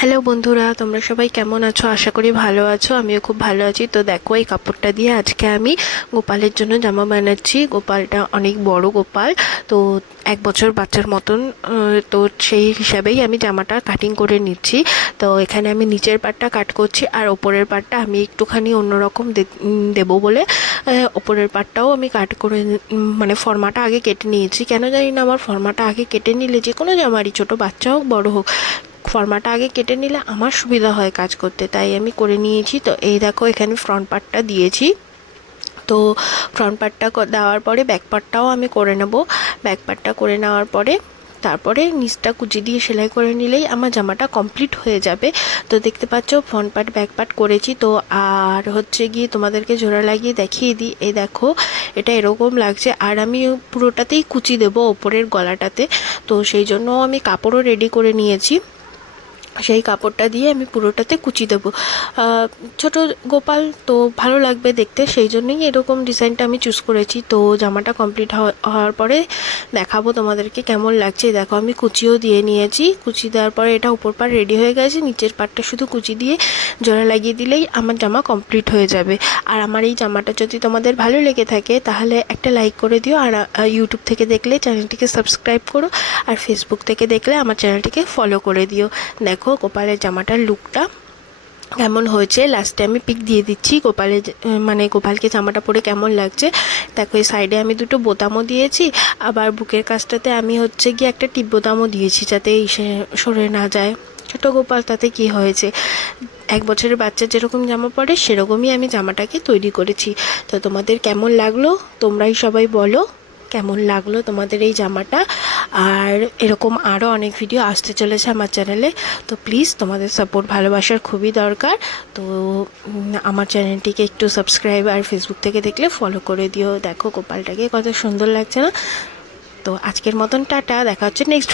Hello বন্ধুরা, তোমরা সবাই কেমন আছো? আশা করি ভালো আছো। আমিও খুব ভালো আছি। তো দেখো, এই কাপড়টা দিয়ে আজকে আমি গোপালের জন্য জামা বানাচ্ছি। গোপালটা অনেক বড় গোপাল, তো 1 বছর বাচ্চার মতন। তো সেই হিসাবেই আমি জামাটা কাটিং করে নিচ্ছি। তো এখানে আমি নিচের পাটটা কাট করছি, আর ওপরের পাটটা আমি একটুখানি অন্যরকম দেবো বলে ওপরের পাটটাও আমি কাট করে মানে ফর্মাটা আগে কেটে নিয়েছি। কেন জানি না, আমার ফর্মাটা আগে কেটে নিলে যে কোনো জামারই, ছোটো বাচ্চা হোক বড় হোক, ফর্মাটা আগে কেটে নিলে আমার সুবিধা হয় কাজ করতে, তাই আমি করে নিয়েছি। তো এই দেখো, এখানে ফ্রন্ট পার্টটা দিয়েছি। তো ফ্রন্ট পার্টটা দেওয়ার পরে ব্যাক পার্টটাও আমি করে নেব। ব্যাক পার্টটা করে নেওয়ার পরে তারপরে নিচটা কুচি দিয়ে সেলাই করে নিলেই আমার জামাটা কমপ্লিট হয়ে যাবে। তো দেখতে পাচ্ছ ফ্রন্ট পার্ট ব্যাক পার্ট করেছি। তো আর হচ্ছে গিয়ে তোমাদেরকে জোড়া লাগিয়ে দেখিয়ে দিই। এই দেখো, এটা এরকম লাগছে। আর আমি পুরোটাতেই কুচি দেবো ওপরের গলাটাতে। তো সেই জন্য আমি কাপড়ও রেডি করে নিয়েছি। সেই কাপড়টা দিয়ে আমি পুরোটাতে কুচি দেবো। ছোট গোপাল তো ভালো লাগবে দেখতে, সেই জন্যই এরকম ডিজাইনটা আমি চুজ করেছি। তো জামাটা কমপ্লিট হওয়ার পরে দেখাবো তোমাদেরকে কেমন লাগছে। দেখো, আমি কুচিও দিয়ে নিয়েছি। কুচি দেওয়ার পরে এটা উপর পাড় রেডি হয়ে গেছে। নিচের পাড়টা শুধু কুচি দিয়ে জোড়া লাগিয়ে দিলেই আমার জামা কমপ্লিট হয়ে যাবে। আর আমার এই জামাটা যদি তোমাদের ভালো লেগে থাকে তাহলে একটা লাইক করে দিও। আর ইউটিউব থেকে দেখলে চ্যানেলটিকে সাবস্ক্রাইব করো, আর ফেসবুক থেকে দেখলে আমার চ্যানেলটিকে ফলো করে দিও। দেখো গোপালের জামাটার লুকটা কেমন হয়েছে, লাস্টে আমি পিক দিয়ে দিচ্ছি গোপালের মানে গোপালকে জামাটা পরে কেমন লাগছে। দেখো, এই সাইডে আমি দুটো বোতামও দিয়েছি, আবার বুকের কাছটাতে আমি হচ্ছে গিয়ে একটা টিপ বোতামও দিয়েছি, যাতে সরে না যায়। ছোট গোপাল, তাতে কি হয়েছে, 1 বছরের বাচ্চা যেরকম জামা পরে সেরকমই আমি জামাটাকে তৈরি করেছি। তো তোমাদের কেমন লাগলো তোমরাই সবাই বলো, কেমন লাগলো তোমাদের এই জামাটা। আর এরকম আরও অনেক ভিডিও আসতে চলেছে আমার চ্যানেলে। তো প্লিজ তোমাদের সাপোর্ট ভালোবাসার খুবই দরকার। তো আমার চ্যানেলটিকে একটু সাবস্ক্রাইব আর ফেসবুক থেকে দেখলে ফলো করে দিও। দেখো গোপালটাকে কত সুন্দর লাগছে না? তো আজকের মতন টাটা, দেখা হচ্ছে নেক্সট